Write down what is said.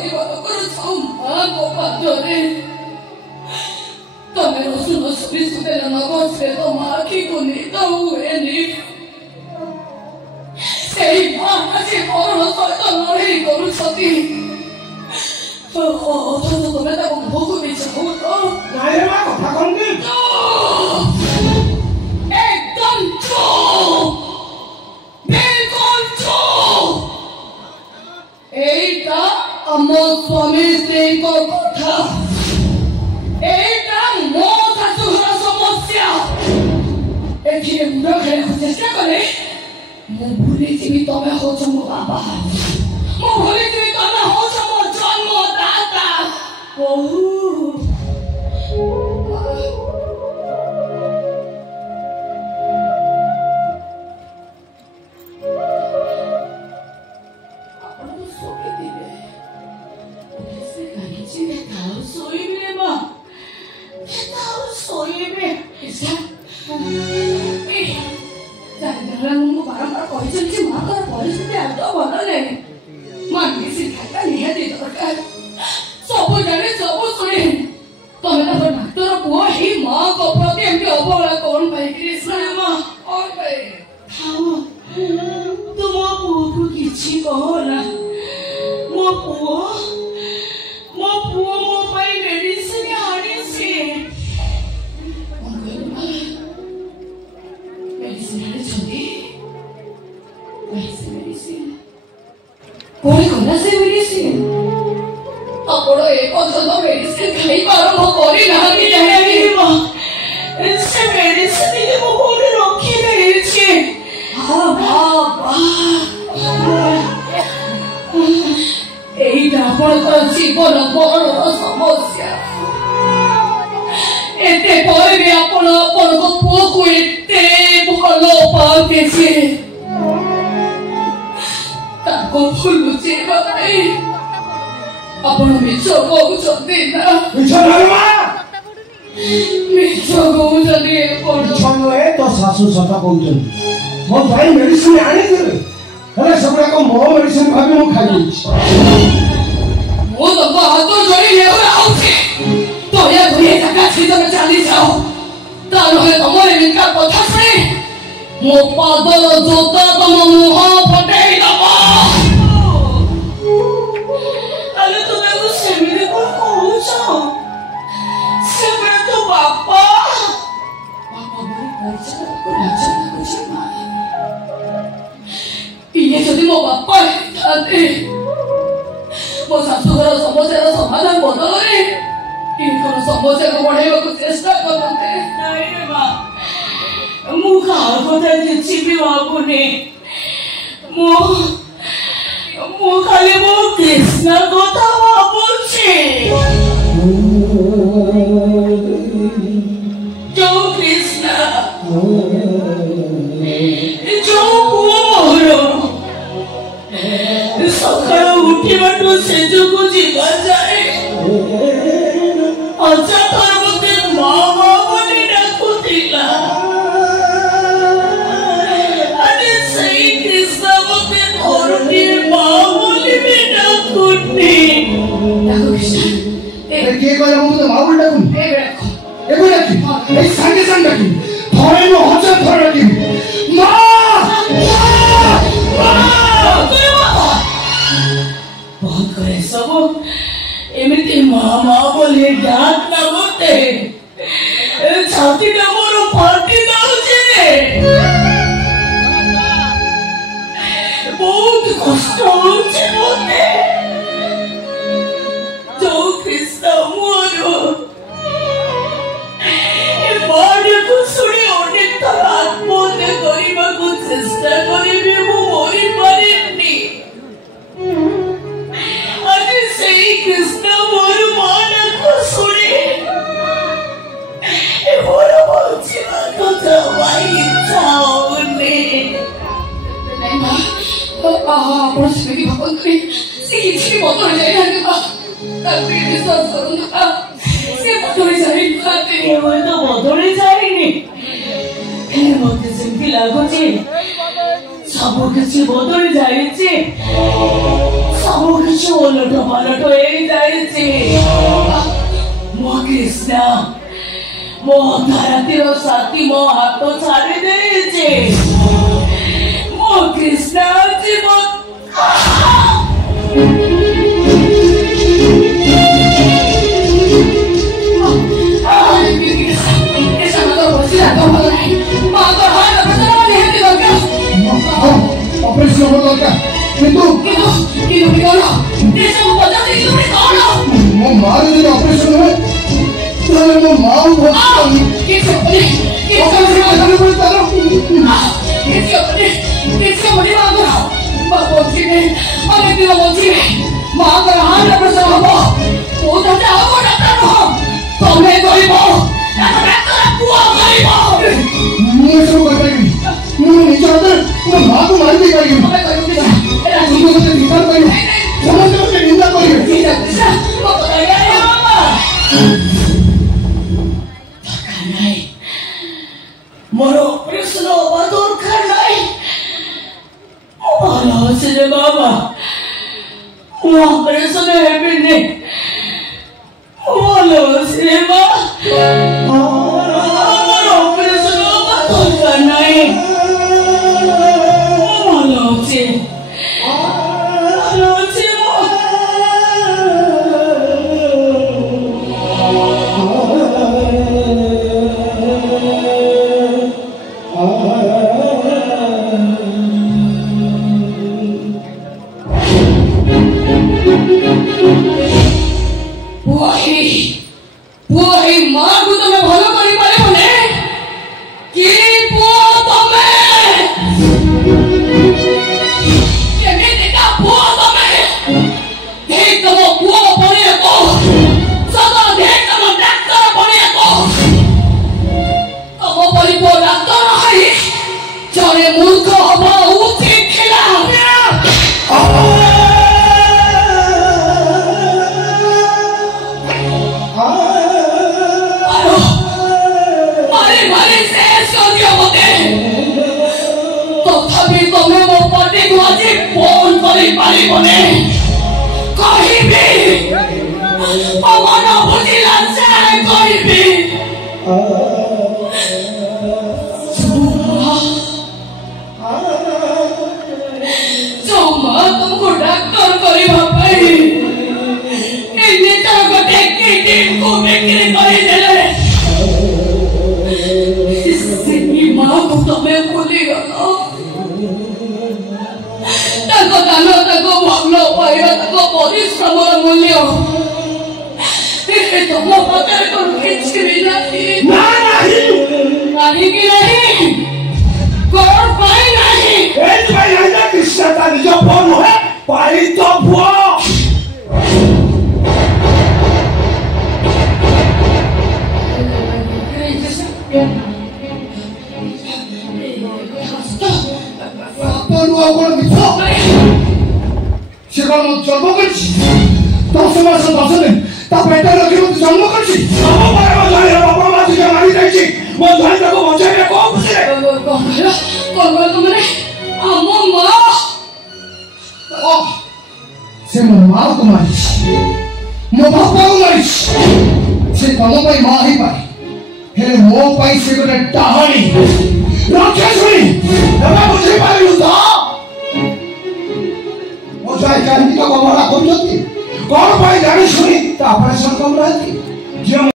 ପରିବାରଙ୍କର ମାଆଙ୍କ ପାଦରେ ତମେ ରସୁଣ ସୁବିସୁତେଲ ନଗସରେ ତମ ଆଖିକୁ ନିଦ ହୁଏନି। ସେଇ ମା ଆଜି ମରଣ ସହିତ ଲଢ଼େଇ କରୁଛନ୍ତି। ଅଥଚ ତମେ ତାକୁ ମୁହଁକୁ ବି ଚାହୁଁଛ। ନାଇଁ ମା କଥା କହୁନି। একদম চুপ, বিলকুল চুপ। এইটা আমার স্বামী স্ত্রীଙ୍କ কথা। এইটা ମୋ ଶାଶୁଘର ସମସ୍ୟା। ଏଥିରେ ମୁଣ୍ଡ ଖେଳିବାକୁ ଚେଷ୍ଟା କଲେ ମୁଁ ଭୁଲିଯିବି ତମେ ହଉଛ ମୋ ବାବା। ମୁଁ ଭୁଲିଯିବି ତମେ ହଉଛ ମୋ ଜନ୍ମଦାତା। জীবন মরণর সমস্যা। এতে পরে ବି ଆପଣ ଆପଣଙ୍କ ପୁଅକୁ ଏତେ ଭଲ ପାଉଥିବେ। ତାକୁ ଭୁଲୁଛିବା ପାଇଁ ଆପଣ ମିଛ କହୁଛନ୍ତି ନା? ମିଛ ନୁହେଁ ମା। ମିଛ କହୁଛନ୍ତି। ମିଛ ନୁହେଁ ତ ଶାଶୁ ସତ କହୁଛନ୍ତି। ମୋ ଭାଇ ମେଡିସିନ ଆଣିଥିଲେ ହେଲେ ସେଗୁଡାକ ମୋ ମେଡିସିନ ଭାବି ମୁଁ ଖାଇଯାଇଛି। ମୁଁ ତମ ହାତ ଯୋଡ଼ି ନେଉନାହୁଛି। ଦୟାକରି ଏ ଜାଗା ଛାଡ଼ି ତମେ ଚାଲିଯାଅ। ତା ନହେଲେ ତମର ଏମିତିକା କଥା ଶୁଣି ମୋ ପାଦର ଜୋତା ତମ ମୁହଁ ଫଟେଇ ଦବ। ତାହେଲେ ତୁମେ ସେମିତି କଣ କହୁଛ? ସେଗୁଡା ତ ବାପା। ଇଏ ଯଦି ମୋ ବାପା ହେଇଥାନ୍ତେ ମୋ ଶାଶୁଘର ସମସ୍ୟାର ସମାଧାନ ବଦଳରେ ଇଙ୍କର ସମସ୍ୟାକୁ ବଢେଇବାକୁ ଚେଷ୍ଟା କରନ୍ତେ। ନାଇଁ ମା, ମୁଁ କାହା କଥା କିଛି ବି ଭାବୁନି। ମୁଁ ଖାଲି ମୋ କୃଷ୍ଣ କଥା ଭାବୁଛି। ଯୋଉ କୃଷ୍ଣ ଯୋଉ ପୁଅ ମୋର ସକାଳୁ ଉଠିବାଠୁ ସେଜକୁ ଯିବା ଯାଏ ଅଯଥାରେ ମତେ ମା ମା ବୋଲି ଡାକୁଥିଲା। ଆରେ ସେଇ କୃଷ୍ଣ ମତେ ଘରଟି ମା ବୋଲି ବି ଡାକୁନି। କିଏ କହିଲା ମୁଁ ତ ମା ବୋଲି ଡାକୁନି? ଏବେ ଡାକି ଏଇ ସାଙ୍ଗେ ସାଙ୍ଗେ ଡାକି ଥରେ ମୁଁ 1000 ଥର ଡାକିବି ମା। ବହୁତ করে ସବୁ ଏମିତି ମା ମା ବୋଲି ଡାକ ନା ମତେ ଛାତିଟା ମୋର ଫାଟି ଯାଉଛି। ବହୁତ କଷ୍ଟ ହଉଛି ମତେ। ଯୋଉ କୃଷ୍ଣ ମୋର ବାଡ଼ିକୁ ଶୁଣି ଅନେକ ଥର ଆତ୍ମହତ୍ୟା କରିବାକୁ ଚେଷ୍ଟା କରିବି, ମୁଁ ମରିପାରିନି। ଆଜି ସେଇ କୃଷ୍ଣ ମୋର ମା ଡାକ ଶୁଣି ମୋର ବଞ୍ଚିବାକୁ ଜମା ଇଚ୍ଛା ହଉନି। ଆପଣ ସେମିତି ଭାବନ୍ତୁନି। ସେ କିଛି ବଦଳି ଯାଇନାହାନ୍ତି ମା। ତାକୁ ବିଶ୍ୱାସ କରନ୍ତୁ। ସେ ବଦଳି ଯାଇନାହାନ୍ତି। କେବେ ତ ବଦଳି ଯାଇନି। ମତେ ସେମିତି ଲାଗୁଛି ସବୁ କିଛି ବଦଳି ଯାଇଛି। ସବୁ କିଛି ଓଲଟ ପାଲଟ ହେଇଯାଇଛି। ମୋ କୃଷ୍ଣ ମୋ ଅଧାରାତିର ସାଥୀ ମୋ ହାତ ଛାଡ଼ି ଦେଇଛି। ମୋ କୃଷ୍ଣ ଅଛି ମୋ ऑपरेशन हो दरकार किंतु मो मार जे ऑपरेशन है ताले मो मां बहुत मां को मार दी गई निंदा मोर ऑपरेशन होगा दरकार नहीं। ভালো আছে রে বাবা, ऑपरेशन हेबी ने ভালো আছে রে মা। আমার অপারেশন होगा দরকার নাই, ভালো আছে ভালো আছে মা। वही मां को तुम्हें भलो करी पारे बने कि पुओ तुम्हें केमिति का पुओ तुम्हें देख तम पुओ बने को सदा देख तम डॉक्टर बने को तम परिपो डॉक्टर है जरे मूर्ख हवा उचित खेला तथापि तुम्हें मो पति को आज फोन करी पारी बने कहीं भी मन बुझिला जाए कहीं भी जो मां तुमको डॉक्टर करी भाई इन्हीं तरह को देख के दिन को बिक्री करी देले इससे मां को तुम्हें भूलेगा ना तको दानो तको भावलो पाइबा तको परिश्रमर मूल्य तो मो पकड़ को किछ भी नहीं ना नहीं नहीं कि नहीं कौन पाई नहीं ए भाई आजा कृष्ण का जो फोन है पाई तो भुआ जन्म कर 10 मास 10 दिन ता पेटर रखी जन्म कर बाबा माँ मारी जाइए वो को बचाने को तुमने मो माँ से मो माँ को मारी मो बापा को मारी से तम पाई माँ ही पाई हेले मो पाई से गोटे डाहाणी राक्षसुणी एबे बुझी पाइलु तो जाए जानी का बड़ा कौन जाती कौन भाई जानी सुनी तो ऑपरेशन कम रहती